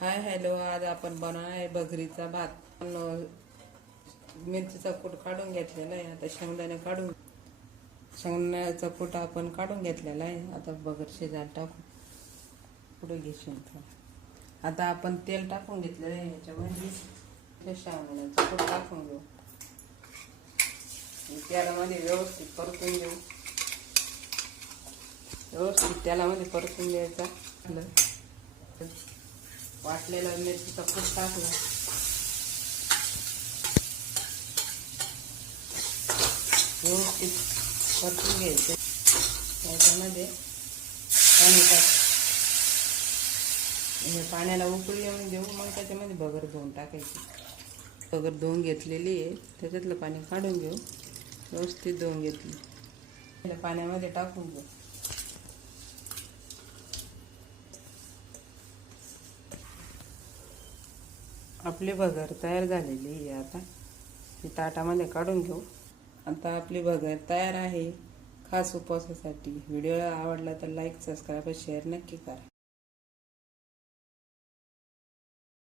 Hi hello, आज आपण बनवणार आहे बघरीचा भात. मिरचीचा कूट काढून घेतलेला आहे. आता शेंगदाण्याचा कूट आपण काढून घेतलेला आहे. आता बगर शिजायला टाकू. पुढे घेशील तर आता आपण तेल टाकून घेतलेलं आहे. याच्यामध्ये शेंगदाण्याचा कूट टाकून घेऊ. तेलामध्ये व्यवस्थित परतून घेऊ. व्यवस्थित तेलामध्ये परतून द्यायचा. वाटलेला मिरचीचा कूट टाकला. व्यवस्थित परतून घ्यायचं. त्याच्यामध्ये पाणी टाक. पाण्याला उकळी येऊन देऊ. मग त्याच्यामध्ये बगर धुवून टाकायची. बगर धुवून घेतलेली आहे. त्याच्यातलं पाणी काढून घेऊ. व्यवस्थित धुवून घेतली. पाण्यामध्ये टाकून घेऊ. आपली बगर तयार झालेली आहे. आता ही ताटामध्ये काढून घेऊ. आता आपली बगर तयार आहे खास उपवासासाठी. व्हिडिओ आवडला तर लाईक, सबस्क्राईब, शेअर नक्की करा.